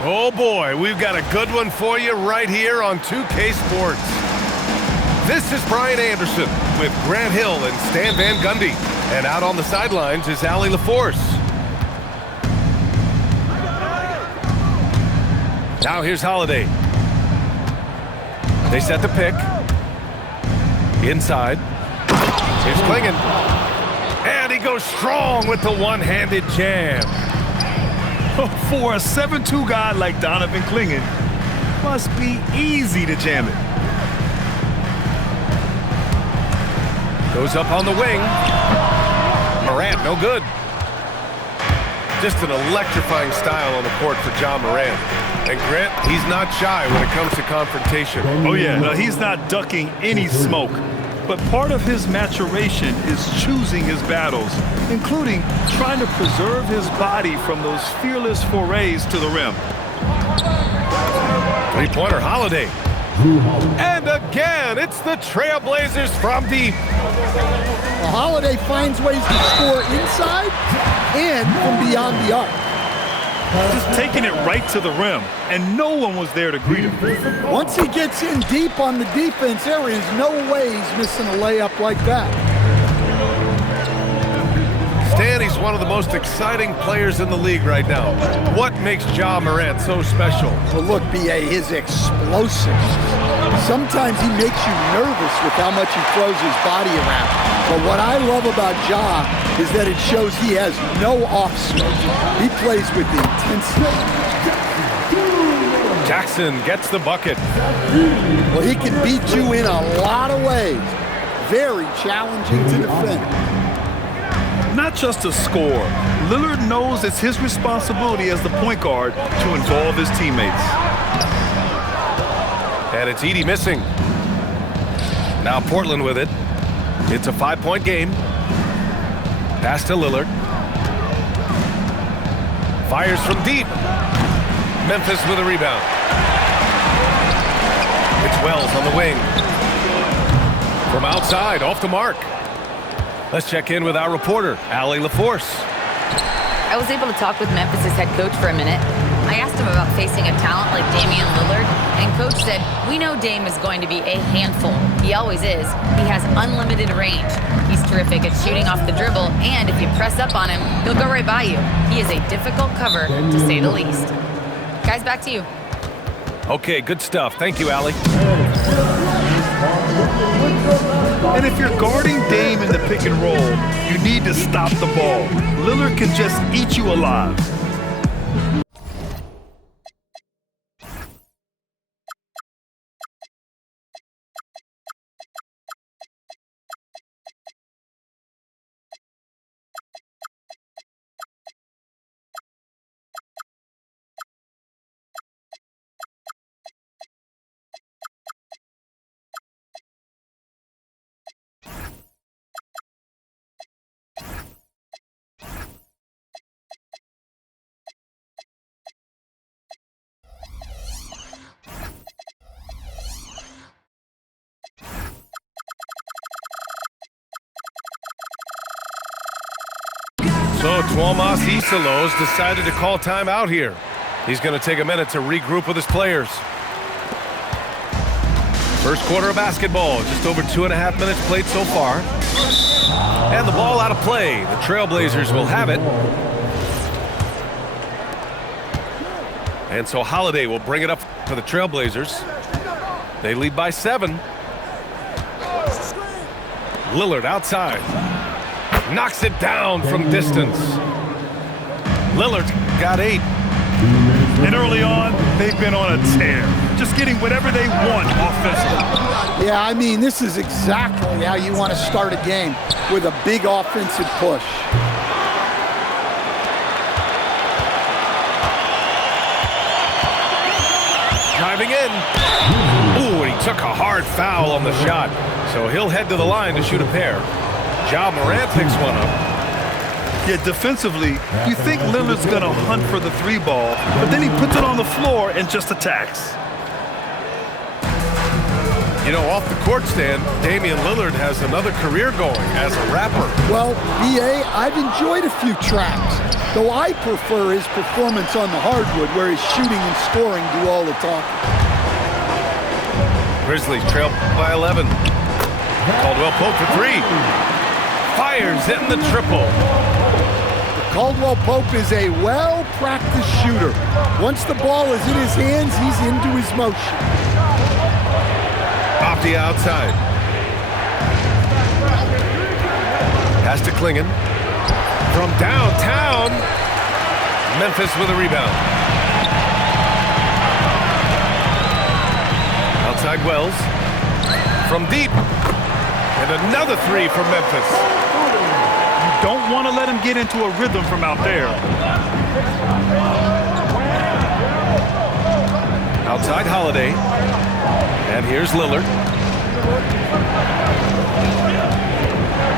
Oh boy, we've got a good one for you right here on 2K Sports. This is Brian Anderson with Grant Hill and Stan Van Gundy. And out on the sidelines is Allie LaForce. Now here's Holiday. They set the pick. Inside. Here's Clingan. And he goes strong with the one-handed jam. For a 7'2" guy like Donovan Clingan, must be easy to jam it. Goes up on the wing. Morant, no good. Just an electrifying style on the court for Ja Morant. And Grant, he's not shy when it comes to confrontation. Oh yeah, no, he's not ducking any smoke. But part of his maturation is choosing his battles, including trying to preserve his body from those fearless forays to the rim. Three-pointer Holiday. And again, it's the Trailblazers from deep. Well, Holiday finds ways to score inside and from beyond the arc. Just taking it right to the rim, and no one was there to greet him. Once he gets in deep on the defense, there is no way he's missing a layup like that. Stan, he's one of the most exciting players in the league right now. What makes Ja Morant so special? Well, look, B.A., his explosiveness. Sometimes he makes you nervous with how much he throws his body around. But what I love about Ja is that it shows he has no off-switch. He plays with intensity. Jackson gets the bucket. Well, he can beat you in a lot of ways. Very challenging to defend. Not just to score, Lillard knows it's his responsibility as the point guard to involve his teammates. And it's Edey missing. Now Portland with it. It's a 5-point game. Pass to Lillard. Fires from deep. Memphis with a rebound. It's Wells on the wing. From outside, off the mark. Let's check in with our reporter, Allie LaForce. I was able to talk with Memphis' head coach for a minute. I asked him about facing a talent like Damian Lillard, and coach said, "We know Dame is going to be a handful. He always is. He has unlimited range. He's terrific at shooting off the dribble, and if you press up on him, he'll go right by you. He is a difficult cover, to say the least." Guys, back to you. Okay, good stuff. Thank you, Allie. And if you're guarding Dame in the pick and roll, you need to stop the ball. Lillard can just eat you alive. So Tuomas Isalos decided to call timeout here. He's going to take a minute to regroup with his players. First quarter of basketball, just over 2.5 minutes played so far. And the ball out of play. The Trailblazers will have it. And so Holiday will bring it up for the Trailblazers. They lead by 7. Lillard outside. Knocks it down from distance. Lillard got 8. And early on, they've been on a tear, just getting whatever they want offensively. Yeah, I mean, this is exactly how you want to start a game, with a big offensive push. Driving in. Ooh, and he took a hard foul on the shot. So he'll head to the line to shoot a pair. Ja Morant picks one up. Yeah, defensively, you think Lillard's going to hunt for the 3-ball, but then he puts it on the floor and just attacks. You know, off the court stand, Damian Lillard has another career going as a rapper. Well, B.A., I've enjoyed a few tracks, though I prefer his performance on the hardwood where his shooting and scoring do all the talking. Grizzlies trail by 11. Caldwell Pope for three. Fires hitting the triple. Caldwell Pope is a well-practiced shooter. Once the ball is in his hands, he's into his motion. Off the outside. Pass to Klingon. From downtown, Memphis with a rebound. Outside Wells. From deep. And another three from Memphis. Don't want to let him get into a rhythm from out there. Outside Holiday. And here's Lillard.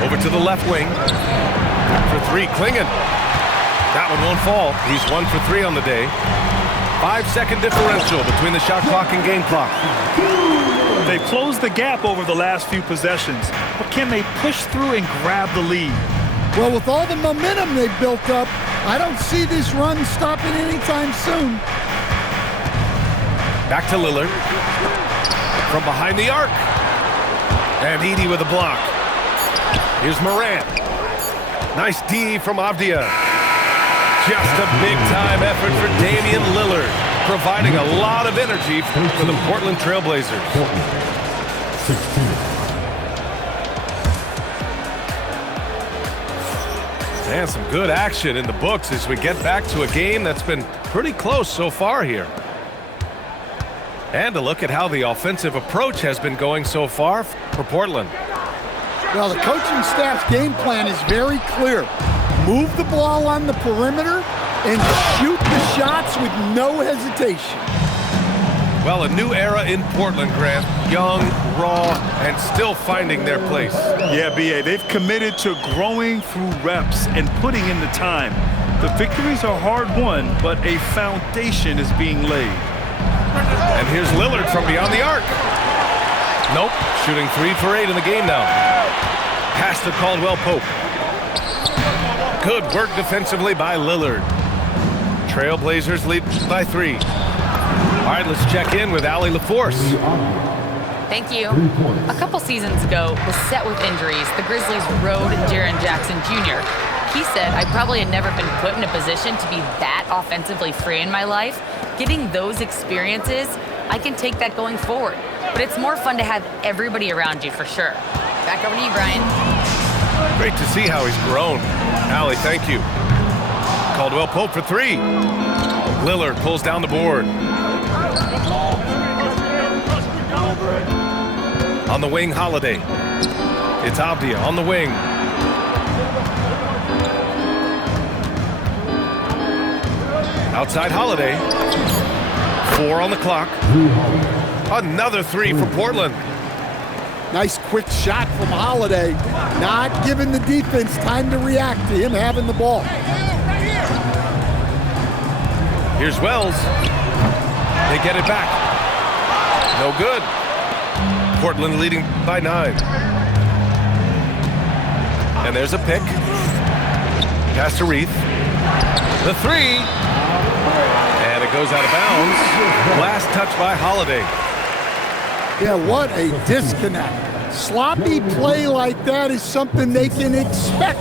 Over to the left wing. For three, Klingon. That one won't fall. He's 1 for 3 on the day. 5-second differential between the shot clock and game clock. They've closed the gap over the last few possessions, but can they push through and grab the lead? Well, with all the momentum they've built up, I don't see this run stopping anytime soon. Back to Lillard. From behind the arc. And Edey with a block. Here's Morant. Nice D from Avdia. Just a big-time effort for Damian Lillard, providing a lot of energy for the Portland Trailblazers. 16. And some good action in the books as we get back to a game that's been pretty close so far here. And a look at how the offensive approach has been going so far for Portland. Well, the coaching staff's game plan is very clear. Move the ball on the perimeter and shoot the shots with no hesitation. Well, a new era in Portland, Grant. Young, raw, and still finding their place. Yeah, B.A., they've committed to growing through reps and putting in the time. The victories are hard-won, but a foundation is being laid. And here's Lillard from beyond the arc. Nope, shooting 3 for 8 in the game now. Pass to Caldwell Pope. Good work defensively by Lillard. Trailblazers lead by 3. All right, let's check in with Allie LaForce. Thank you. A couple seasons ago, beset with injuries, the Grizzlies rode Jaren Jackson Jr. He said, I probably had never been put in a position to be that offensively free in my life. Getting those experiences, I can take that going forward. But it's more fun to have everybody around you for sure. Back over to you, Brian. Great to see how he's grown. Allie, thank you. Caldwell Pope for 3. Lillard pulls down the board. On the wing, Holiday. It's Avdia on the wing. Outside Holiday. 4 on the clock. Another 3 for Portland. Nice quick shot from Holiday. Not giving the defense time to react to him having the ball. Here's Wells. They get it back. No good. Portland leading by 9. And there's a pick. Pass to Reith. The 3. And it goes out of bounds. Last touch by Holiday. Yeah, what a disconnect. Sloppy play like that is something they can expect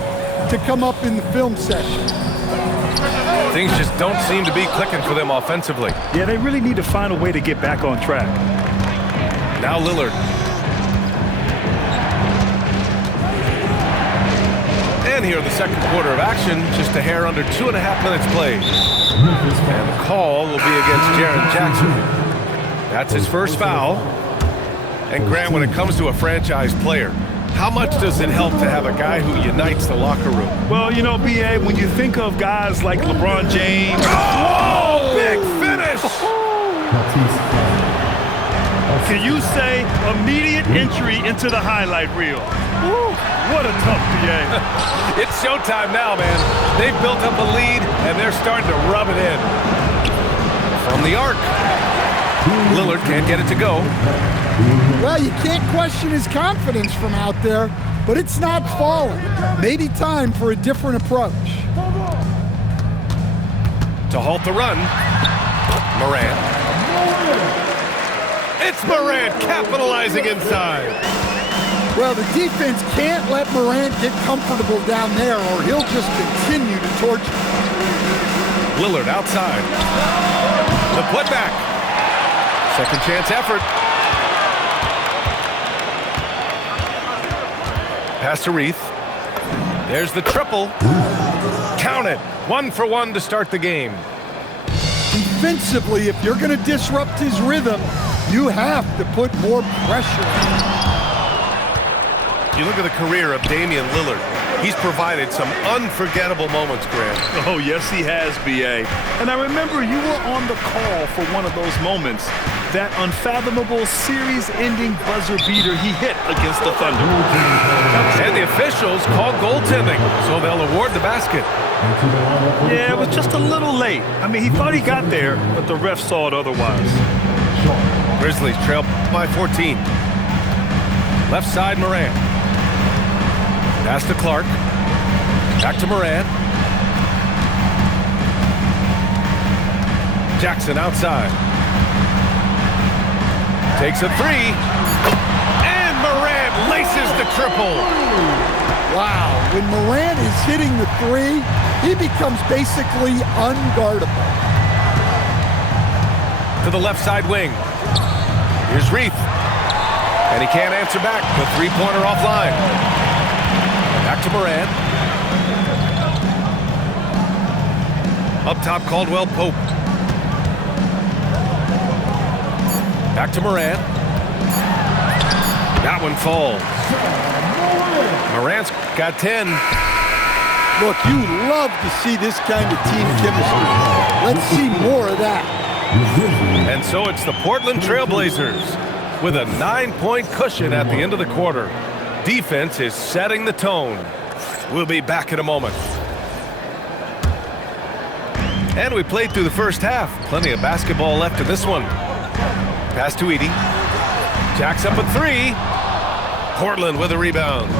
to come up in the film session. Things just don't seem to be clicking for them offensively. Yeah, they really need to find a way to get back on track. Now Lillard. And here in the second quarter of action, just a hair under 2.5 minutes played. And the call will be against Jaren Jackson. That's his first foul. And Grant, when it comes to a franchise player, how much does it help to have a guy who unites the locker room? Well, you know, B.A., when you think of guys like LeBron James. Oh, big finish! Can you say immediate entry into the highlight reel? Woo, what a tough B.A. It's showtime now, man. They've built up a lead, and they're starting to rub it in. From the arc. Lillard can't get it to go. Well, you can't question his confidence from out there, but it's not falling. Maybe time for a different approach. To halt the run, Morant. It's Morant capitalizing inside. Well, the defense can't let Morant get comfortable down there or he'll just continue to torture. Lillard outside. The putback. Second chance effort. Pass to Reith. There's the triple. Count it. 1 for 1 to start the game. Defensively, if you're going to disrupt his rhythm, you have to put more pressure on him. You look at the career of Damian Lillard. He's provided some unforgettable moments, Grant. Oh, yes, he has, B.A. And I remember you were on the call for one of those moments. That unfathomable series-ending buzzer beater he hit against the Thunder. And the officials called goaltending, so they'll award the basket. Yeah, it was just a little late. I mean, he thought he got there, but the ref saw it otherwise. Grizzlies trail by 14. Left side, Morant. Pass to Clark. Back to Morant. Jackson outside. Takes a three. And Morant laces the triple. Wow, when Morant is hitting the three, he becomes basically unguardable. To the left side wing. Here's Reith. And he can't answer back. The three-pointer offline. Back to Morant. Up top, Caldwell Pope. Back to Morant. That one falls. Morant's got 10. Look, you love to see this kind of team chemistry. Let's see more of that. And so it's the Portland Trailblazers with a 9-point cushion at the end of the quarter. Defense is setting the tone. We'll be back in a moment. And we played through the first half. Plenty of basketball left in this one. Pass to Edey. Jacks up a three. Portland with a rebound.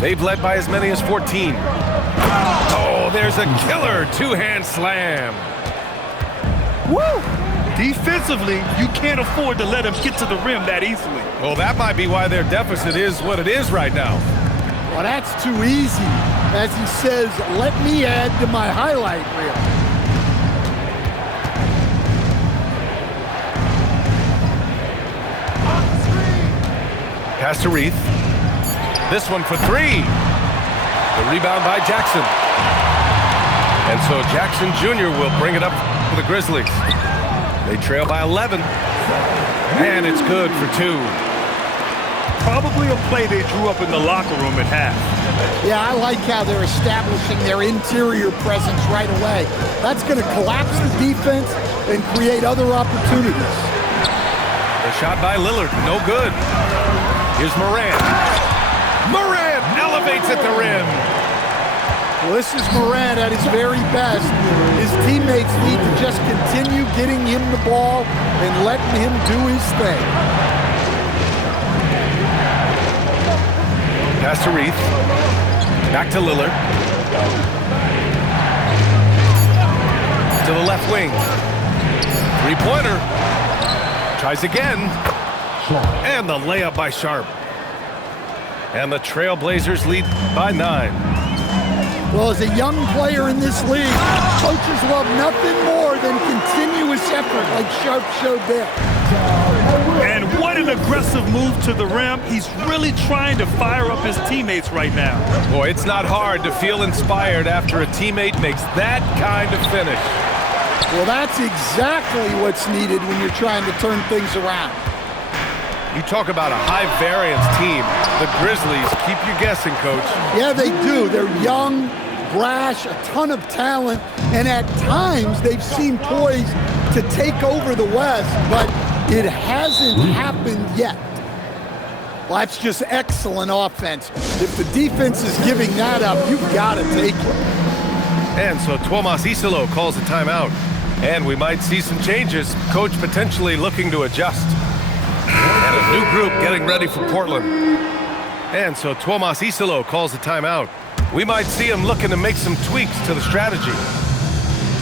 They've led by as many as 14. Oh, there's a killer two-hand slam. Woo! Defensively, you can't afford to let him get to the rim that easily. Well, that might be why their deficit is what it is right now. Well, that's too easy. As he says, let me add to my highlight reel. Pass to Reith. This one for three. The rebound by Jackson. And so Jackson Jr. will bring it up for the Grizzlies. They trail by 11. And it's good for two. Probably a play they drew up in the locker room at half. Yeah, I like how they're establishing their interior presence right away. That's going to collapse the defense and create other opportunities. The shot by Lillard, no good. Here's Morant. Morant elevates at the rim. Well, this is Morant at his very best. His teammates need to just continue getting him the ball and letting him do his thing. Pass to Reith. Back to Lillard. To the left wing. Three-pointer. Tries again. And the layup by Sharp. And the Trailblazers lead by 9. Well, as a young player in this league, coaches love nothing more than continuous effort like Sharp showed there. And what an aggressive move to the rim. He's really trying to fire up his teammates right now. Boy, it's not hard to feel inspired after a teammate makes that kind of finish. Well, that's exactly what's needed when you're trying to turn things around. You talk about a high-variance team. The Grizzlies keep you guessing, Coach. Yeah, they do. They're young, brash, a ton of talent, and at times they've seemed poised to take over the West, but it hasn't happened yet. Well, that's just excellent offense. If the defense is giving that up, you've got to take it. And so Tuomas Isalo calls a timeout. And we might see some changes. Coach potentially looking to adjust. And a new group getting ready for Portland. And so Tuomas Isalo calls a timeout. We might see him looking to make some tweaks to the strategy.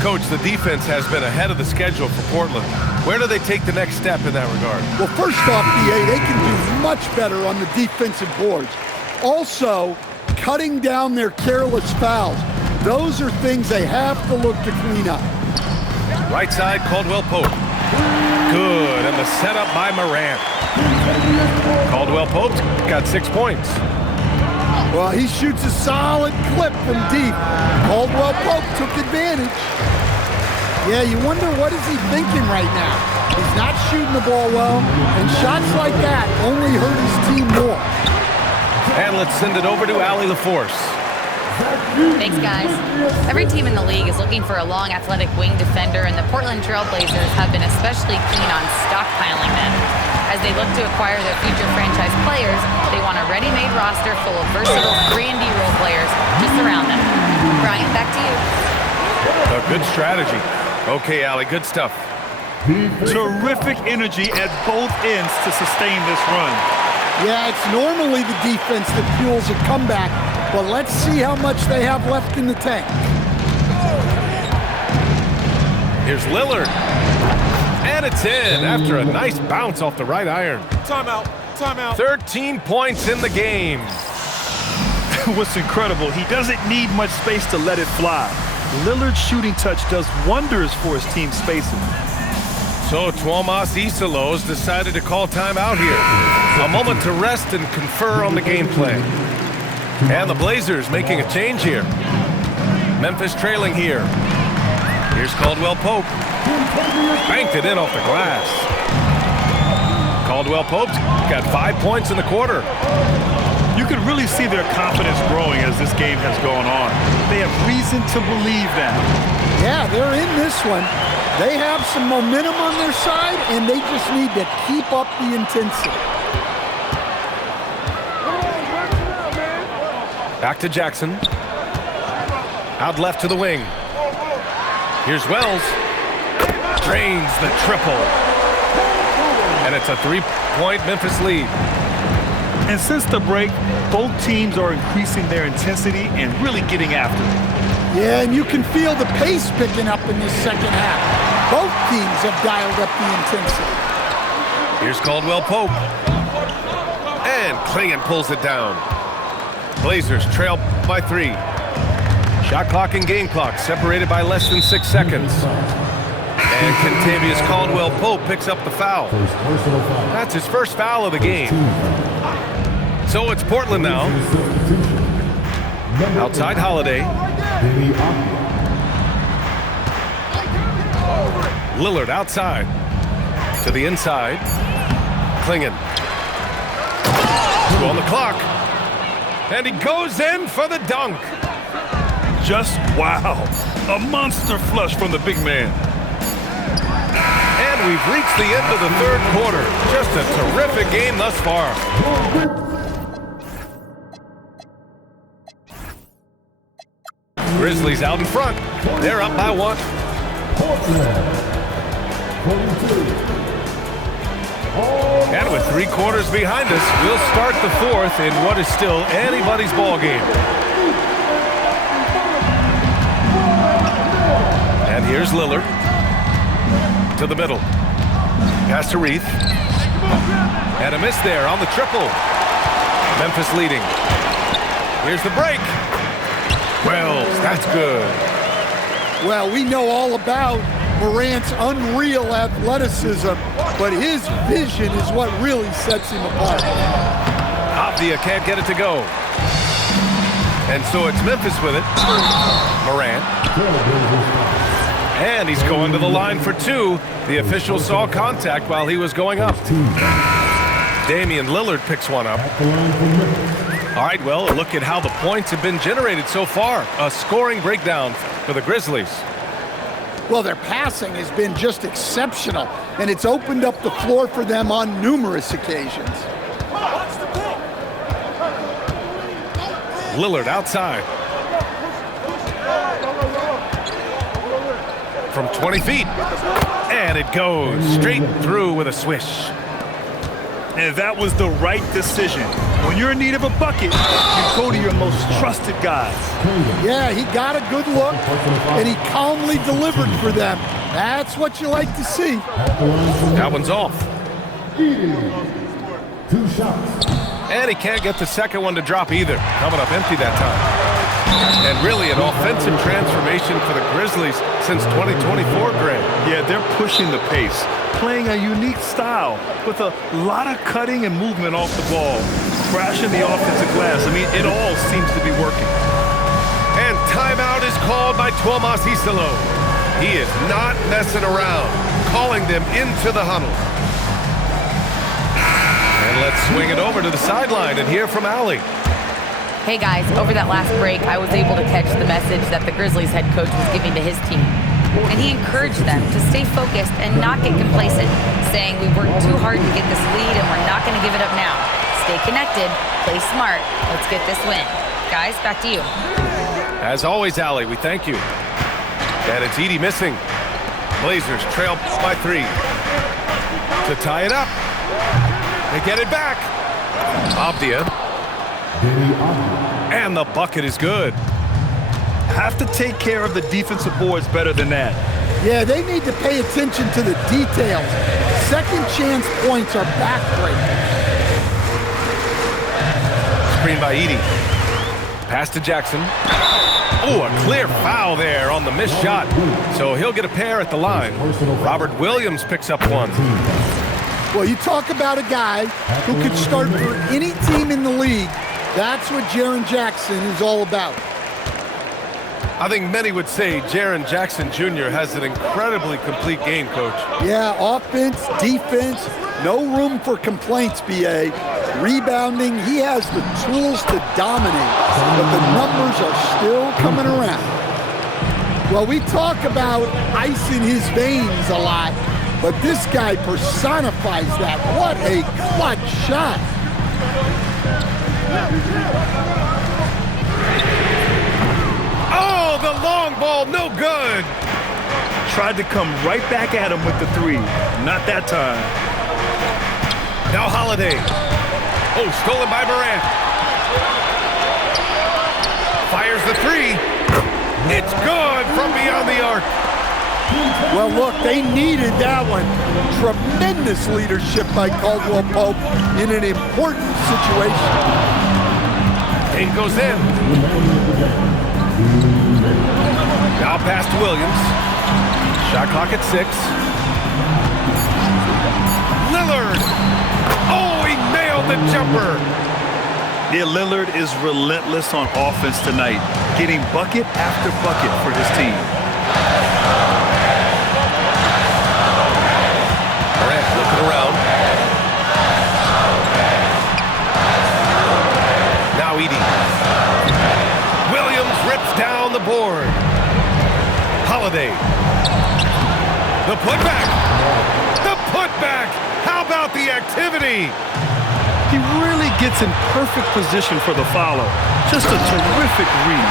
Coach, the defense has been ahead of the schedule for Portland. Where do they take the next step in that regard? Well, first off, BA, they can do much better on the defensive boards. Also, cutting down their careless fouls. Those are things they have to look to clean up. Right side, Caldwell Pope. Good, and the setup by Morant. Caldwell Pope got 6 points. Well, he shoots a solid clip from deep. Caldwell Pope took advantage. Yeah, you wonder what is he thinking right now. He's not shooting the ball well, and shots like that only hurt his team more. And let's send it over to Allie LaForce. Thanks, guys. Every team in the league is looking for a long, athletic wing defender, and the Portland Trail Blazers have been especially keen on stockpiling them. As they look to acquire their future franchise players, they want a ready-made roster full of versatile 3-and-D role players to surround them. Brian, back to you. A good strategy. Okay, Allie, good stuff. Terrific energy at both ends to sustain this run. Yeah, it's normally the defense that fuels a comeback, but let's see how much they have left in the tank. Here's Lillard. And it's in after a nice bounce off the right iron. Timeout. 13 points in the game. What's incredible, he doesn't need much space to let it fly. Lillard's shooting touch does wonders for his team's spacing. So Tuomas Isalo's decided to call timeout here. A moment to rest and confer on the game plan. And the Blazers making a change here. Memphis trailing here. Here's Caldwell Pope. Banked it in off the glass. Caldwell Pope's got 5 points in the quarter. You can really see their confidence growing as this game has gone on. They have reason to believe that. Yeah, they're in this one. They have some momentum on their side, and they just need to keep up the intensity. Back to Jackson. Out left to the wing. Here's Wells. Drains the triple. And it's a 3-point Memphis lead. And since the break, both teams are increasing their intensity and really getting after it. Yeah, and you can feel the pace picking up in this second half. Both teams have dialed up the intensity. Here's Caldwell Pope. And Clingan pulls it down. Blazers trail by 3. Shot clock and game clock separated by less than 6 seconds. And Kentavious Caldwell Pope picks up the foul. That's his first foul of the game. So it's Portland now. Outside Holiday. Lillard outside. To the inside. Clingan. 2 on the clock. And he goes in for the dunk. Just wow. A monster flush from the big man. And we've reached the end of the third quarter. Just a terrific game thus far. Grizzlies out in front. They're up by 1. And with 3 quarters behind us, we'll start the 4th in what is still anybody's ball game. And here's Lillard. To the middle. Pass to Reith. And a miss there on the triple. Memphis leading. Here's the break. Wells, that's good. Well, we know all about Morant's unreal athleticism, but his vision is what really sets him apart. Avdia can't get it to go. And so it's Memphis with it. Morant. And he's going to the line for 2. The official saw contact while he was going up. Damian Lillard picks one up. All right, well, a look at how the points have been generated so far. A scoring breakdown for the Grizzlies. Well, their passing has been just exceptional, and it's opened up the floor for them on numerous occasions. Lillard outside. from 20 feet. And it goes straight through with a swish. And that was the right decision. When you're in need of a bucket, you go to your most trusted guys. Yeah, he got a good look, and he calmly delivered for them. That's what you like to see. That one's off. 2 shots. And he can't get the second one to drop either. Coming up empty that time. And really an offensive transformation for the Grizzlies since 2024, Grant. Yeah, they're pushing the pace, playing a unique style with a lot of cutting and movement off the ball, crashing the offensive glass. I mean, it all seems to be working. And timeout is called by Tuomas Isalo. He is not messing around, calling them into the huddle. And let's swing it over to the sideline and hear from Allie. Hey guys, over that last break, I was able to catch the message that the Grizzlies head coach was giving to his team. And he encouraged them to stay focused and not get complacent, saying we worked too hard to get this lead and we're not going to give it up now. Stay connected, play smart, let's get this win. Guys, back to you. As always, Allie, we thank you. And it's Edey missing. Blazers trail by 3. To tie it up. They get it back. Avdia. And the bucket is good. Have to take care of the defensive boards better than that. Yeah, they need to pay attention to the details. Second chance points are backbreaking. Screen by Edey. Pass to Jackson. Oh, a clear foul there on the missed shot. So he'll get a pair at the line. Robert Williams picks up one. Well, you talk about a guy who could start for any team in the league. That's what Jaren Jackson is all about. I think many would say Jaren Jackson Jr. has an incredibly complete game, Coach. Yeah, offense, defense, no room for complaints, B.A. Rebounding, he has the tools to dominate, but the numbers are still coming around. Well, we talk about ice in his veins a lot, but this guy personifies that. What a clutch shot. Oh, the long ball, no good. Tried to come right back at him with the 3. Not that time. Now Holiday. Oh, stolen by Morant. Fires the 3. It's good from beyond the arc. Well, look, they needed that one. Tremendous leadership by Caldwell Pope in an important situation. Game goes in. Now pass to Williams. Shot clock at 6. Lillard. Oh, he nailed the jumper. Yeah, Lillard is relentless on offense tonight, getting bucket after bucket for his team. Morant looking around. Now Edey. Williams rips down the board. Holiday. The putback. The putback. How about the activity? He really gets in perfect position for the follow. Just a terrific read.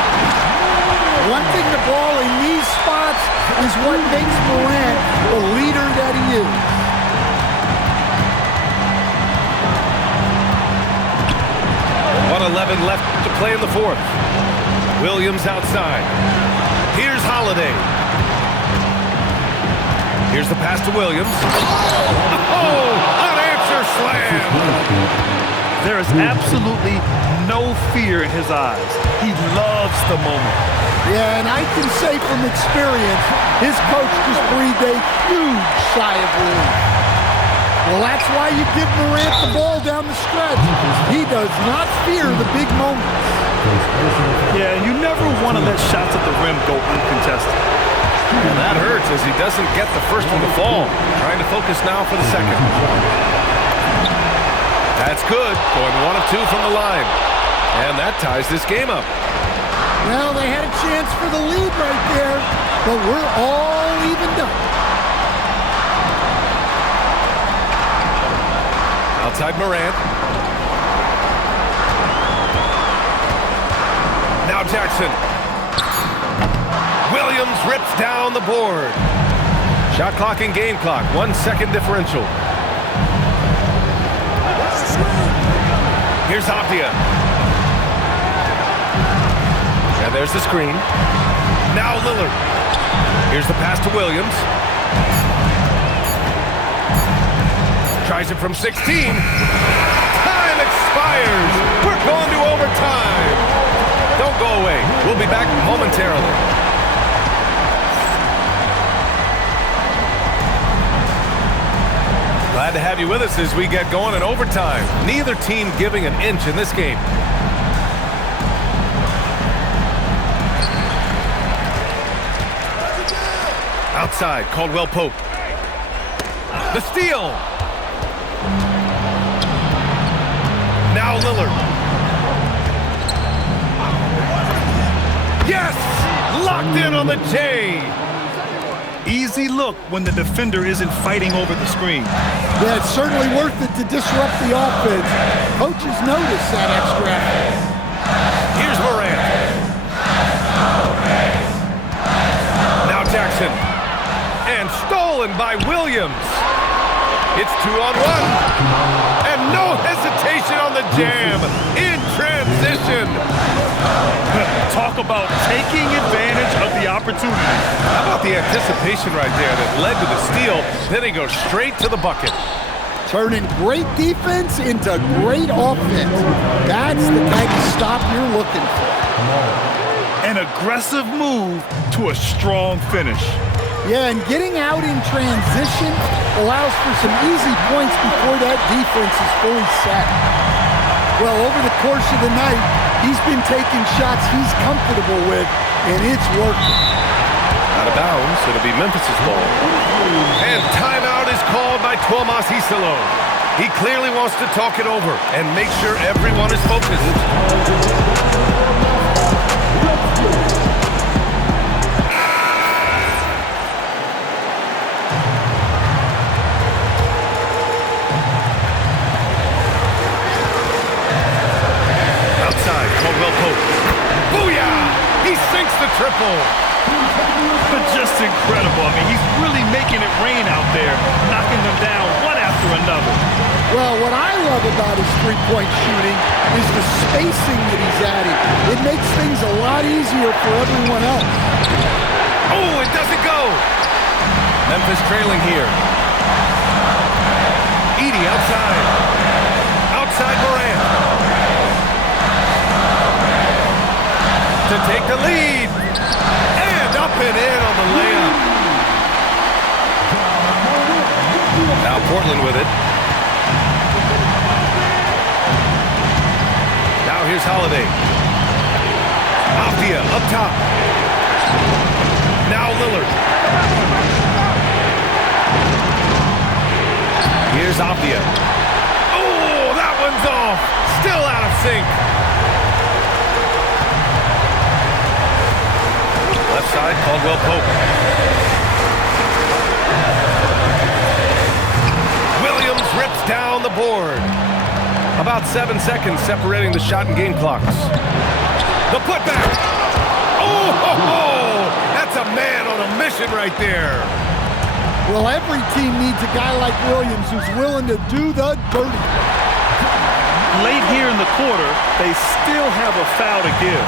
One thing to ball in these spots is what makes Morant the leader that he is. 1:11 left to play in the 4th. Williams outside. Here's Holiday. Here's the pass to Williams. Oh, unanswered slam. There is absolutely no fear in his eyes. He loves the moment. Yeah, and I can say from experience, his coach just breathed a huge sigh of relief. Well, that's why you give Morant the ball down the stretch. He does not fear the big moments. Yeah, and you never want to let shots at the rim go uncontested. And that hurts as he doesn't get the first one to fall. Trying to focus now for the second. That's good. Going 1 of 2 from the line. And that ties this game up. Well, they had a chance for the lead right there, but we're all evened up. Outside Morant. Now Jackson. Williams rips down the board. Shot clock and game clock, 1 second differential. Here's Avdia. And there's the screen. Now Lillard. Here's the pass to Williams. Tries it from 16. Time expires. We're going to overtime. Don't go away. We'll be back momentarily. Glad to have you with us as we get going in overtime. Neither team giving an inch in this game. Outside, Caldwell Pope. The steal. Now Lillard. Yes! Locked in on the J. Easy look when the defender isn't fighting over the screen. Yeah, it's certainly worth it to disrupt the offense. Coaches notice that extra effort. Here's Morant. Now Jackson. And stolen by Williams. It's 2-on-1. And no hesitation on the jam. In transition. Talk about taking advantage of the opportunity. How about the anticipation right there that led to the steal? Then he goes straight to the bucket. Turning great defense into great offense. That's the kind of stop you're looking for. An aggressive move to a strong finish. Yeah, and getting out in transition allows for some easy points before that defense is fully set. Well, over the course of the night, he's been taking shots he's comfortable with, and it's working. Out of bounds, it'll be Memphis' ball. And timeout is called by Tuomas Isalo. He clearly wants to talk it over and make sure everyone is focused. Caldwell Pope. Booyah! He sinks the triple. But just incredible. I mean, he's really making it rain out there, knocking them down one after another. Well, what I love about his three-point shooting is the spacing that he's adding. It makes things a lot easier for everyone else. Oh, it doesn't go. Memphis trailing here. Edey outside. Outside Morant. To take the lead. And up and in on the layup. Now Portland with it. Now here's Holiday. Avdia up top. Now Lillard. Here's Avdia. Oh, that one's off. Still out of sync. Left side, Caldwell Pope. Williams rips down the board. About 7 seconds separating the shot and game clocks. The putback. Oh, ho, ho. That's a man on a mission right there. Well, every team needs a guy like Williams who's willing to do the dirty. Late here in the quarter, they still have a foul to give.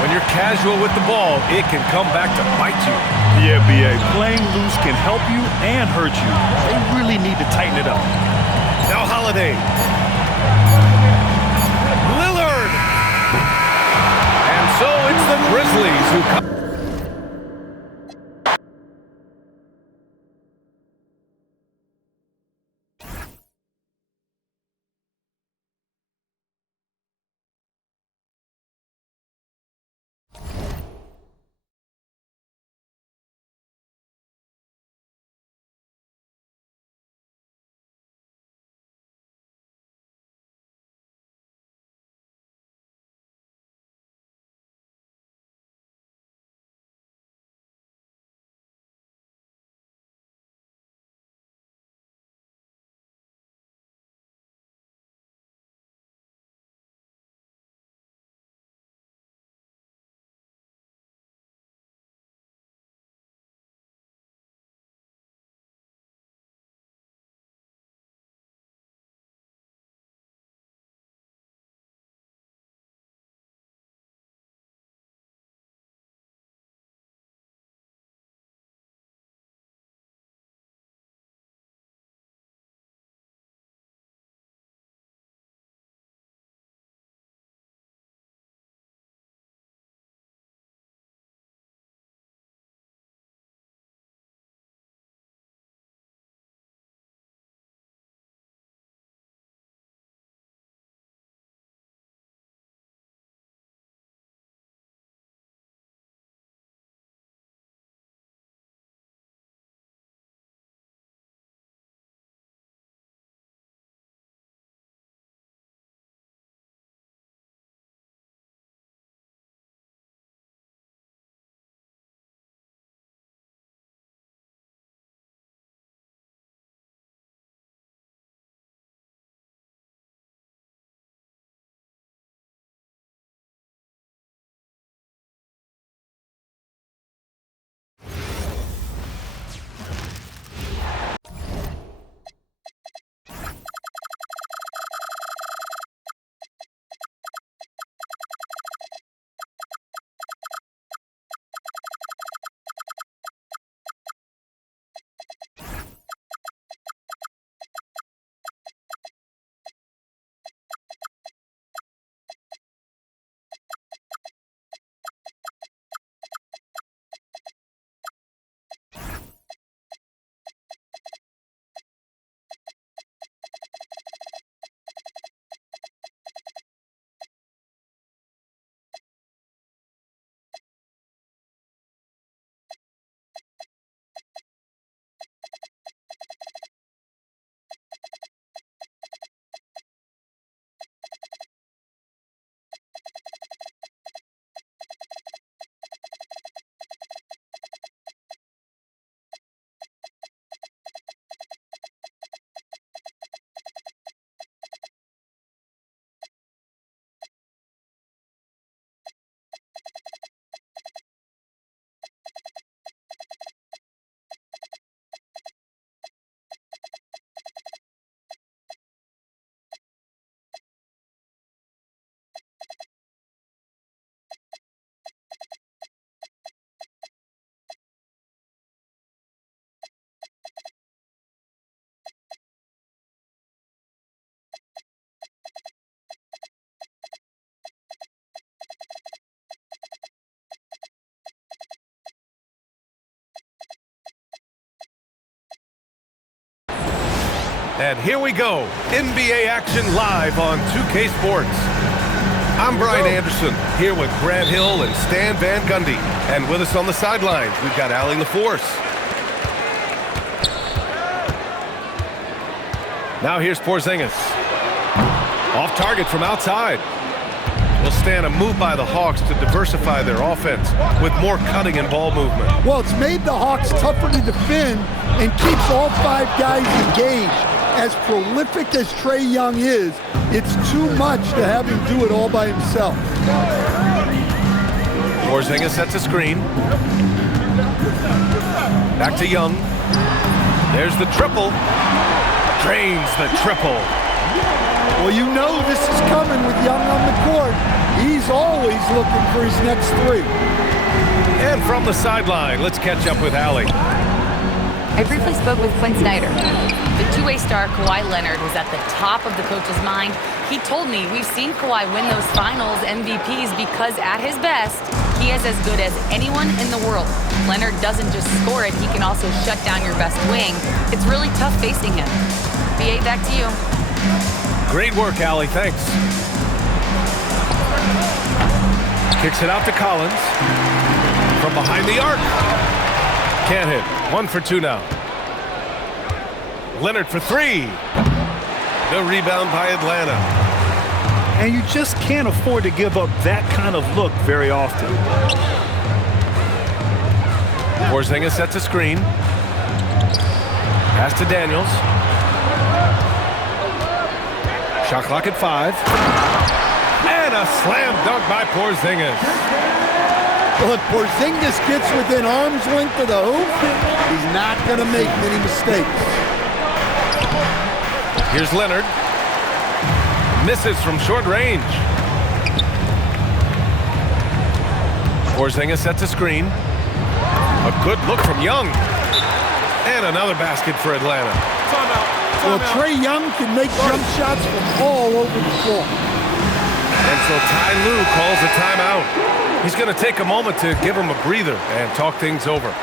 When you're casual with the ball, it can come back to bite you. Yeah, B.A. Playing loose can help you and hurt you. They really need to tighten it up. Now Holiday. Lillard. And so it's the Grizzlies who come. And here we go. NBA action live on 2K Sports. I'm Brian Anderson, here with Grant Hill and Stan Van Gundy. And with us on the sidelines, we've got Allie LaForce. Now here's Porzingis. Off target from outside. Will stand a move by the Hawks to diversify their offense with more cutting and ball movement. Well, it's made the Hawks tougher to defend and keeps all 5 guys engaged. As prolific as Trae Young is, it's too much to have him do it all by himself. Porzingis sets a screen. Back to Young. There's the triple. Drains the triple. Well, you know this is coming with Young on the court. He's always looking for his next 3. And from the sideline, let's catch up with Allie. I briefly spoke with Quinn Snyder. The two-way star Kawhi Leonard was at the top of the coach's mind. He told me we've seen Kawhi win those finals MVPs because at his best, he is as good as anyone in the world. Leonard doesn't just score it, he can also shut down your best wing. It's really tough facing him. BA, back to you. Great work, Allie. Thanks. Kicks it out to Collins. From behind the arc. Can't hit. 1 for 2 now. Leonard for 3. No rebound by Atlanta. And you just can't afford to give up that kind of look very often. Porzingis sets a screen. Pass to Daniels. Shot clock at 5. And a slam dunk by Porzingis. Well, if Porzingis gets within arm's length of the hoop, he's not going to make many mistakes. Here's Leonard. Misses from short range. Porzingis sets a screen. A good look from Young. And another basket for Atlanta. Well, Trae Young can make jump shots from all over the floor. And so Ty Lue calls a timeout. He's going to take a moment to give him a breather and talk things over.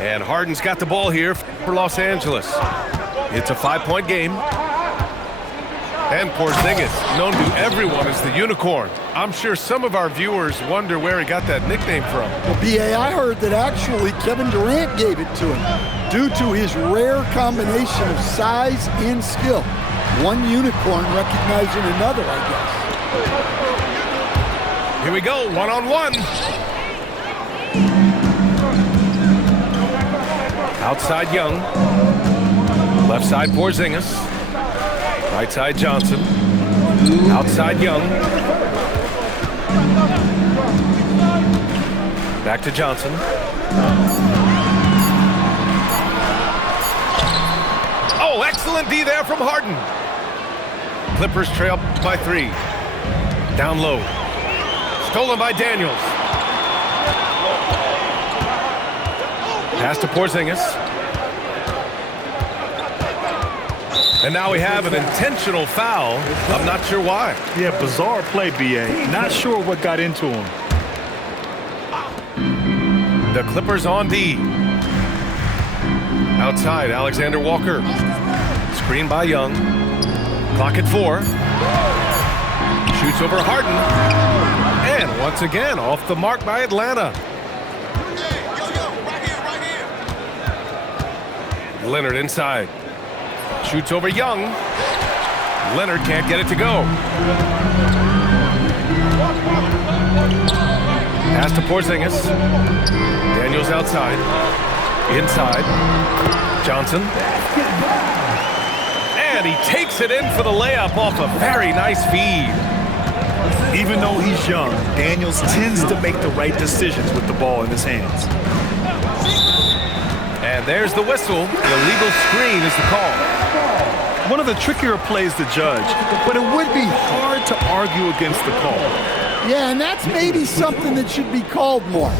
And Harden's got the ball here for Los Angeles. It's a 5-point game. And Porzingis, known to everyone as the Unicorn. I'm sure some of our viewers wonder where he got that nickname from. Well, B.A., I heard that actually Kevin Durant gave it to him due to his rare combination of size and skill. One unicorn recognizing another, I guess. Here we go, 1-on-1. Outside Young. Left side Porzingis. Right side Johnson. Outside Young. Back to Johnson. Oh, excellent D there from Harden. Clippers trail by 3. Down low. Stolen by Daniels. Pass to Porzingis. And now we have an intentional foul. I'm not sure why. Yeah, bizarre play, B.A. Not sure what got into him. The Clippers on D. Outside, Alexander Walker. Screen by Young. Clock at 4. Shoots over Harden. And once again, off the mark by Atlanta. Leonard inside. Shoots over Young. Leonard can't get it to go. Pass to Porzingis. Daniels outside. Inside. Johnson. And he takes it in for the layup off a very nice feed. Even though he's young, Daniels tends to make the right decisions with the ball in his hands. And there's the whistle. The illegal screen is the call. One of the trickier plays to judge, but it would be hard to argue against the call. Yeah, and that's maybe something that should be called more.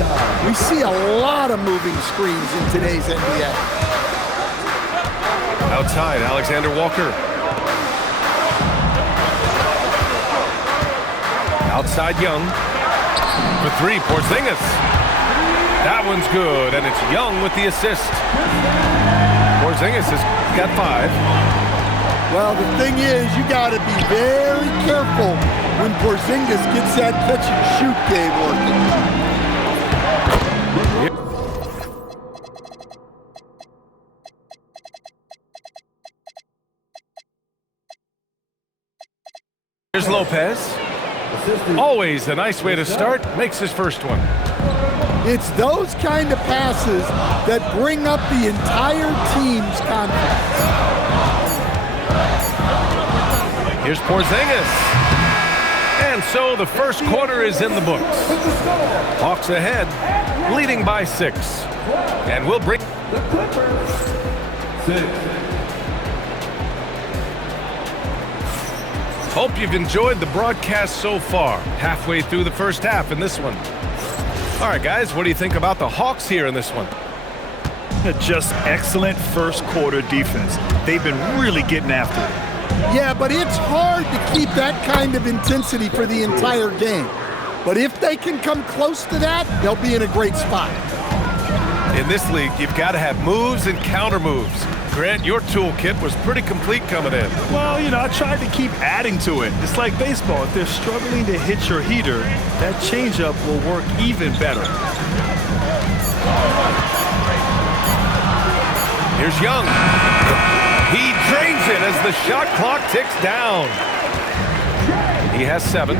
We see a lot of moving screens in today's NBA. Outside, Alexander Walker. Outside Young. For 3, Porzingis. That one's good, and it's Young with the assist. Porzingis has got 5. Well, the thing is, you got to be very careful when Porzingis gets that catch-and-shoot game working. Here's Lopez. Always a nice way to start. Makes his first one. It's those kind of passes that bring up the entire team's confidence. Here's Porzingis. And so the first quarter is in the books. Hawks ahead, leading by 6. And we'll bring... The Clippers. 6. Hope you've enjoyed the broadcast so far. Halfway through the first half in this one. All right, guys, what do you think about the Hawks here in this one? Just excellent first quarter defense. They've been really getting after it. Yeah, but it's hard to keep that kind of intensity for the entire game. But if they can come close to that, they'll be in a great spot. In this league, you've got to have moves and counter moves. Grant, your toolkit was pretty complete coming in. Well, I tried to keep adding to it. It's like baseball. If they're struggling to hit your heater, that changeup will work even better. Here's Young. He drains it as the shot clock ticks down. He has 7.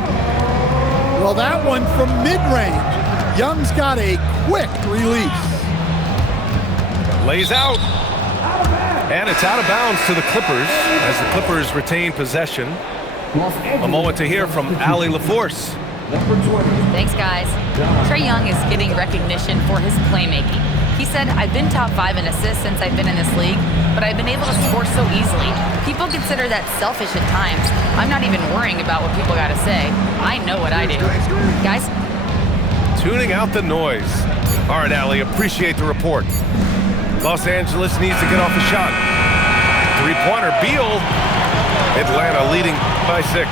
Well, that one from mid-range. Young's got a quick release. Lays out. And it's out of bounds to the Clippers as the Clippers retain possession. A moment to hear from Allie LaForce. Thanks, guys. Trae Young is getting recognition for his playmaking. He said, I've been top 5 in assists since I've been in this league, but I've been able to score so easily. People consider that selfish at times. I'm not even worrying about what people got to say. I know what I do. Guys? Tuning out the noise. All right, Allie, appreciate the report. Los Angeles needs to get off a shot. 3-pointer, Beal. Atlanta leading by 6.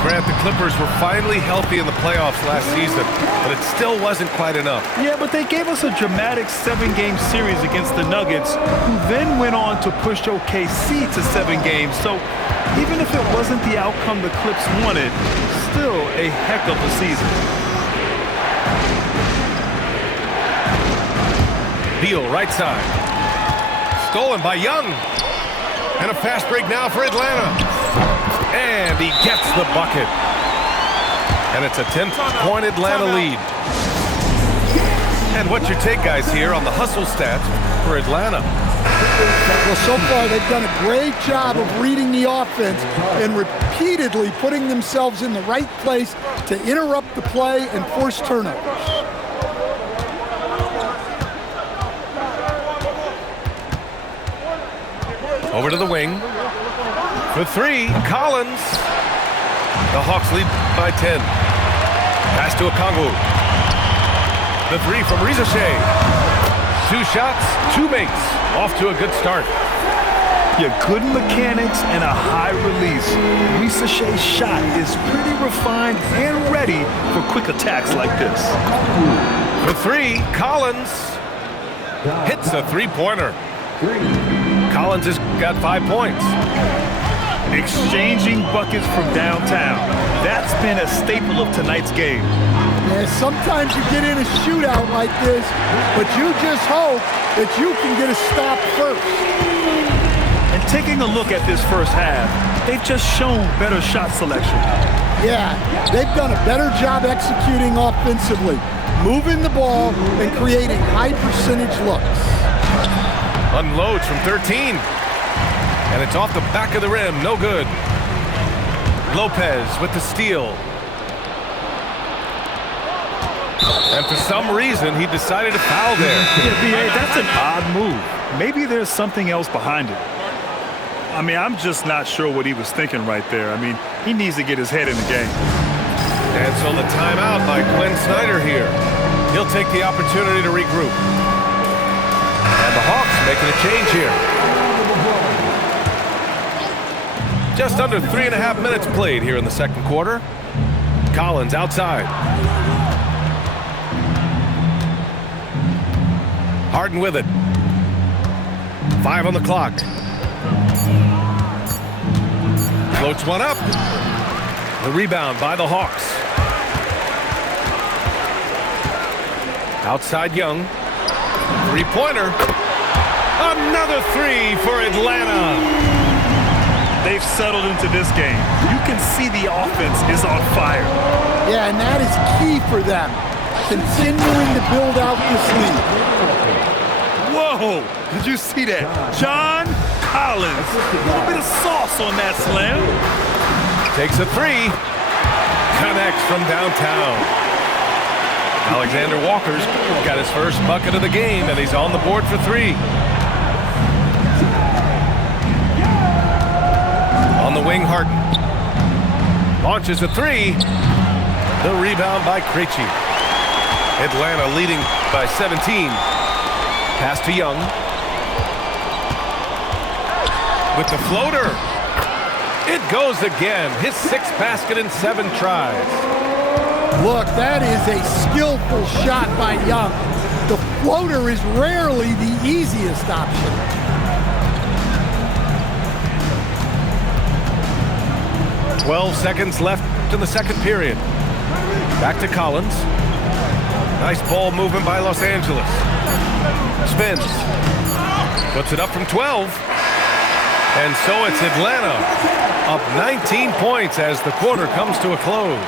Grant, the Clippers were finally healthy in the playoffs last season, but it still wasn't quite enough. Yeah, but they gave us a dramatic 7-game series against the Nuggets, who then went on to push OKC to 7 games. So even if it wasn't the outcome the Clips wanted, still a heck of a season. Beal, right side. Stolen by Young. And a fast break now for Atlanta. And he gets the bucket. And it's a 10-point Atlanta lead. And what's your take, guys, here on the hustle stats for Atlanta? Well, so far they've done a great job of reading the offense and repeatedly putting themselves in the right place to interrupt the play and force turnovers. Over to the wing. For 3, Collins. The Hawks lead by 10. Pass to Okongwu. The 3 from Rizachet. 2 shots, 2 makes. Off to a good start. Yeah, good mechanics and a high release. Rizachet's shot is pretty refined and ready for quick attacks like this. For 3, Collins hits a 3-pointer. Collins has got 5 points. Exchanging buckets from downtown. That's been a staple of tonight's game. Yeah, sometimes you get in a shootout like this, but you just hope that you can get a stop first. And taking a look at this first half, they've just shown better shot selection. Yeah, they've done a better job executing offensively, moving the ball and creating high percentage looks. Unloads from 13. And it's off the back of the rim. No good. Lopez with the steal. And for some reason, he decided to foul there. Yeah, B.A., that's an odd move. Maybe there's something else behind it. I mean, I'm just not sure what he was thinking right there. I mean, he needs to get his head in the game. And so the timeout by Quinn Snyder here. He'll take the opportunity to regroup. And the Hawks making a change here. Just under 3.5 minutes played here in the second quarter. Collins outside. Harden with it. 5 on the clock. Floats one up. The rebound by the Hawks. Outside Young. Three-pointer. Another three for Atlanta. They've settled into this game. You can see the offense is on fire. Yeah, and that is key for them. Continuing to build out this lead. Whoa! Did you see that? John Collins. A little bit of sauce on that slam. Takes a three. Connects from downtown. Alexander Walker's got his first bucket of the game, and he's on the board for three. On the wing, Harden. Launches a three. The rebound by Krejci. Atlanta leading by 17. Pass to Young. With the floater. It goes again. His 6th basket in 7 tries. Look, that is a skillful shot by Young. The floater is rarely the easiest option. "12 seconds left in the second period. Back to Collins. Nice ball movement by Los Angeles. Spins. Puts it up from 12. And so it's Atlanta up 19 points as the quarter comes to a close.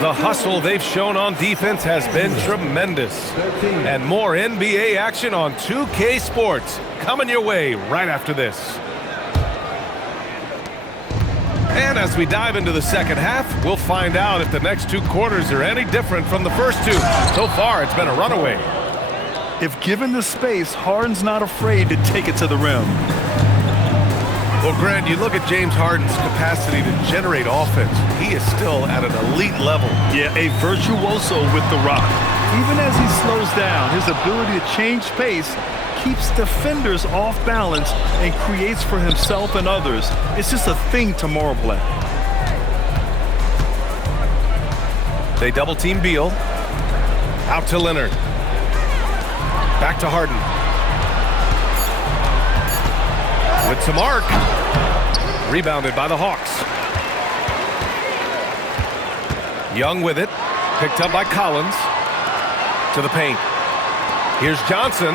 The hustle they've shown on defense has been tremendous. And more NBA action on 2K Sports coming your way right after this. And as we dive into the second half, we'll find out if the next 2 quarters are any different from the first 2. So far, it's been a runaway. If given the space, Harden's not afraid to take it to the rim. Well, Grant, you look at James Harden's capacity to generate offense. He is still at an elite level. Yeah, a virtuoso with the rock. Even as he slows down, his ability to change pace keeps defenders off balance and creates for himself and others. It's just a thing to marvel at. They double-team Beal. Out to Leonard. Back to Harden. With some arc. Rebounded by the Hawks. Young with it. Picked up by Collins. To the paint. Here's Johnson.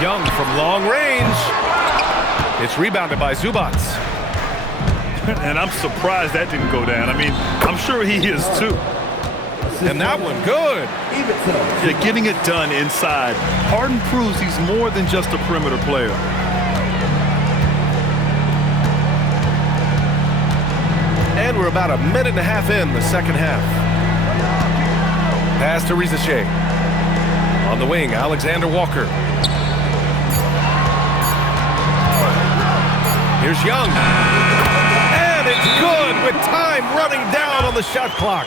Young from long range. It's rebounded by Zubac. And I'm surprised that didn't go down. I mean, I'm sure he is too. And that one good. Yeah, getting it done inside. Harden proves he's more than just a perimeter player. And we're about a minute and a half in the second half. Pass to Rizachet. On the wing, Alexander Walker. Here's Young. And it's good with time running down on the shot clock.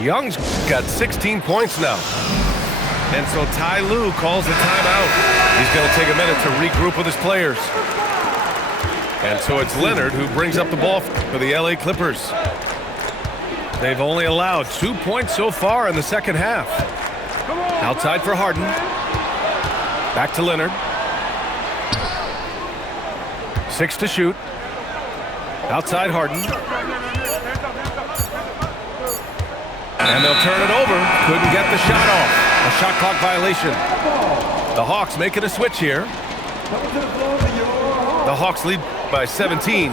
Young's got 16 points now. And so Ty Lue calls a timeout. He's going to take a minute to regroup with his players. And so it's Leonard who brings up the ball for the LA Clippers. They've only allowed 2 points so far in the second half. Outside for Harden. Back to Leonard. 6 to shoot. Outside Harden. And they'll turn it over. Couldn't get the shot off. A shot clock violation. The Hawks making a switch here. The Hawks lead by 17.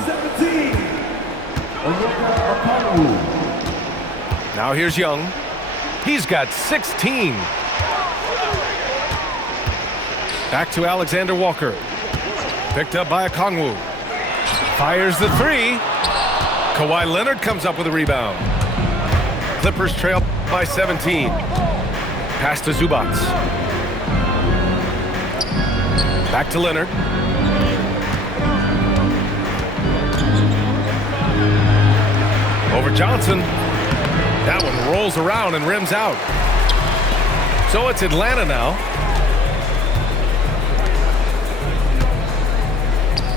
Now here's Young. He's got 16. Back to Alexander Walker. Picked up by Okongwu. Fires the three. Kawhi Leonard comes up with a rebound. Clippers trail by 17. Pass to Zubac. Back to Leonard. Over Johnson. That one rolls around and rims out. So it's Atlanta now.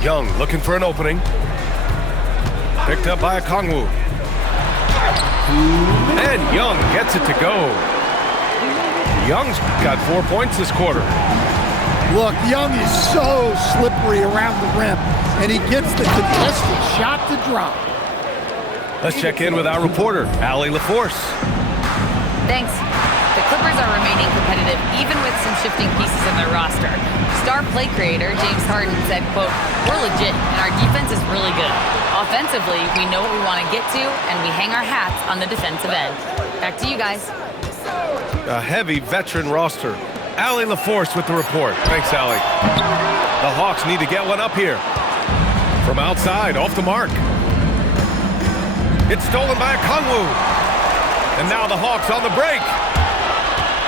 Young looking for an opening. Picked up by Okongwu. And Young gets it to go. Young's got 4 points this quarter. Look, Young is so slippery around the rim, and he gets the contested shot to drop. Let's check in with our reporter, Allie LaForce. Thanks. The Clippers are remaining competitive even with some shifting pieces in their roster. Star play creator James Harden said, quote, "We're legit and our defense is really good. Offensively, we know what we want to get to and we hang our hats on the defensive end." Back to you guys. A heavy veteran roster. Allie LaForce with the report. Thanks, Allie. The Hawks need to get one up here. From outside, off the mark. It's stolen by Okongwu. And now the Hawks on the break.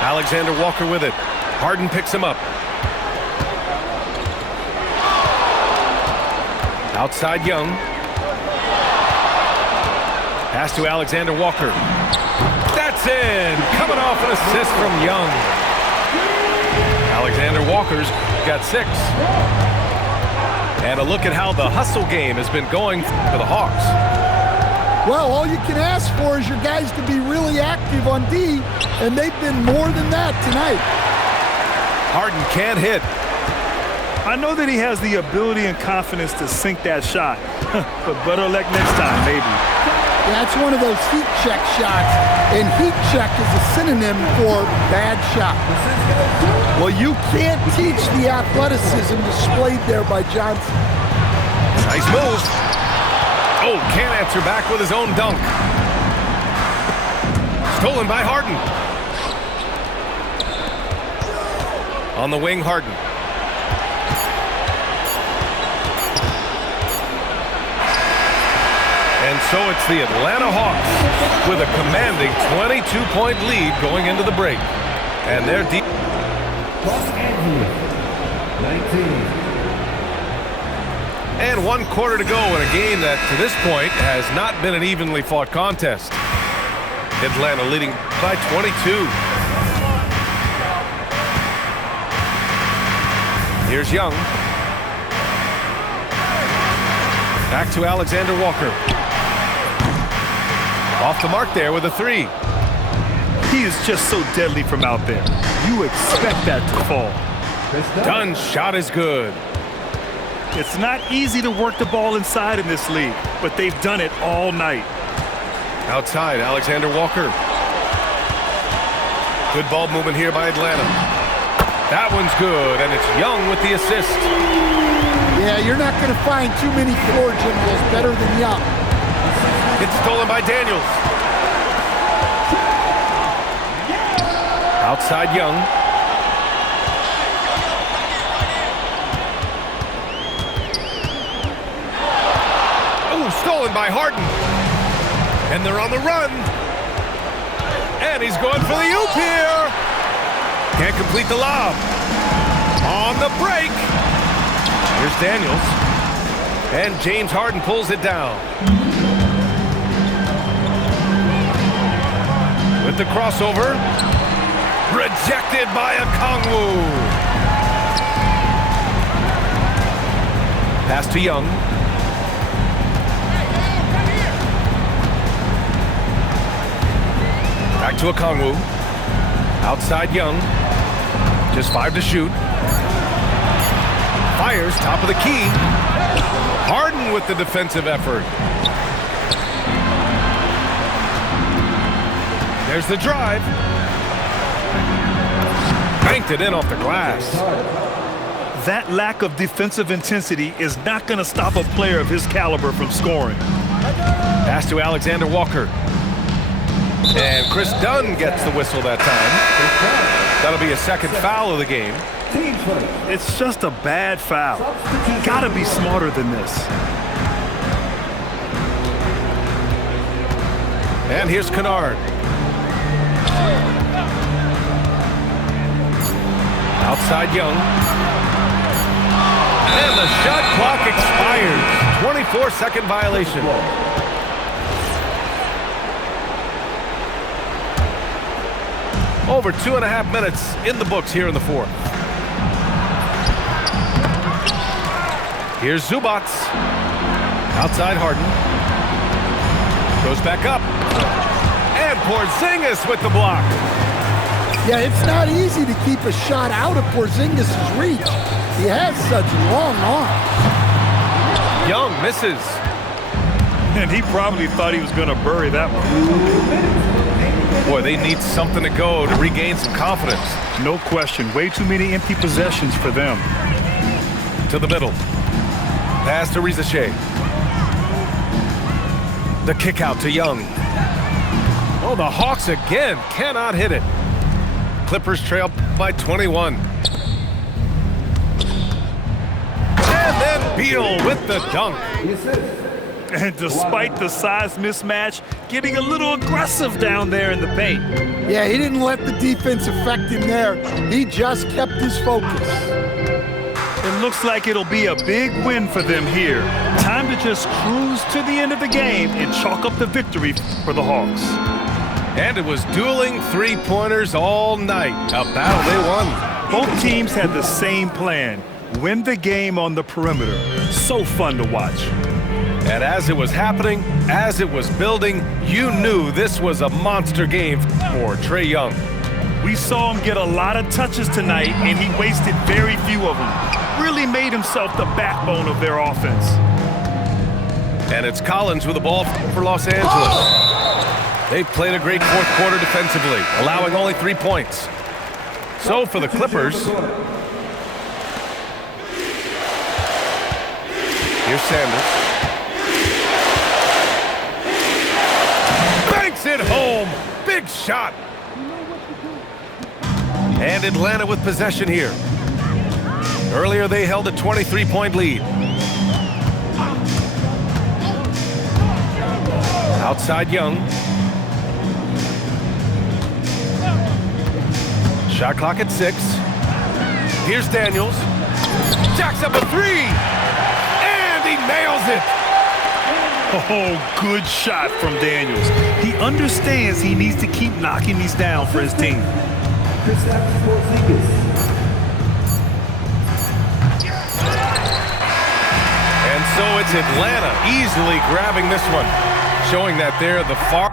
Alexander Walker with it. Harden picks him up. Outside Young. Pass to Alexander Walker. That's in. Coming off an assist from Young. Alexander Walker's got 6. And a look at how the hustle game has been going for the Hawks. Well, all you can ask for is your guys to be really active on D, and they've been more than that tonight. Harden can't hit. I know that he has the ability and confidence to sink that shot, but better luck next time, maybe. That's one of those heat check shots, and heat check is a synonym for bad shot. Well, you can't teach the athleticism displayed there by Johnson. Nice move. Oh, can't answer back with his own dunk. Stolen by Harden. On the wing, Harden. And so it's the Atlanta Hawks with a commanding 22-point lead going into the break. And they're deep. Los Angeles, 19. And 1 quarter to go in a game that, to this point, has not been an evenly fought contest. Atlanta leading by 22. Here's Young. Back to Alexander Walker. Off the mark there with a 3. He is just so deadly from out there. You expect that to fall. Dunn's shot is good. It's not easy to work the ball inside in this league, but they've done it all night. Outside, Alexander Walker. Good ball movement here by Atlanta. That one's good, and it's Young with the assist. Yeah, you're not going to find too many floor generals better than Young. It's stolen by Daniels. Outside Young. Stolen by Harden. And they're on the run. And he's going for the oop here. Can't complete the lob. On the break. Here's Daniels. And James Harden pulls it down. With the crossover. Rejected by Okongwu. Pass to Young. Back to Okongwu. Outside Young. Just 5 to shoot. Fires, top of the key. Harden with the defensive effort. There's the drive. Banked it in off the glass. That lack of defensive intensity is not going to stop a player of his caliber from scoring. Pass to Alexander Walker. And Chris Dunn gets the whistle that time. That'll be a second foul of the game. It's just a bad foul. Gotta be smarter than this. And here's Kennard. Outside Young. And the shot clock expires. 24-second violation. Over 2.5 minutes in the books here in the fourth. Here's Zubac. Outside Harden. Goes back up. And Porzingis with the block. Yeah, it's not easy to keep a shot out of Porzingis' reach. He has such long arms. Young misses. And he probably thought he was going to bury that one. Boy, they need something to go to regain some confidence. No question. Way too many empty possessions for them. To the middle. Pass to Rizachet. The kick out to Young. Oh, the Hawks again cannot hit it. Clippers trail by 21. And then Beal with the dunk. And despite the size mismatch, getting a little aggressive down there in the paint. Yeah, he didn't let the defense affect him there. He just kept his focus. It looks like it'll be a big win for them here. Time to just cruise to the end of the game and chalk up the victory for the Hawks. And it was dueling three-pointers all night. A battle they won. Both teams had the same plan. Win the game on the perimeter. So fun to watch. And as it was happening, as it was building, you knew this was a monster game for Trae Young. We saw him get a lot of touches tonight, and he wasted very few of them. Really made himself the backbone of their offense. And it's Collins with the ball for Los Angeles. They played a great fourth quarter defensively, allowing only 3 points. So for the Clippers, here's Sanders. Banks it home. Big shot. And Atlanta with possession here. Earlier they held a 23-point lead. Outside Young. Shot clock at 6. Here's Daniels. Jacks up a 3. And he nails it. Oh, good shot from Daniels. He understands he needs to keep knocking these down for his team. And so it's Atlanta easily grabbing this one, showing that they're the far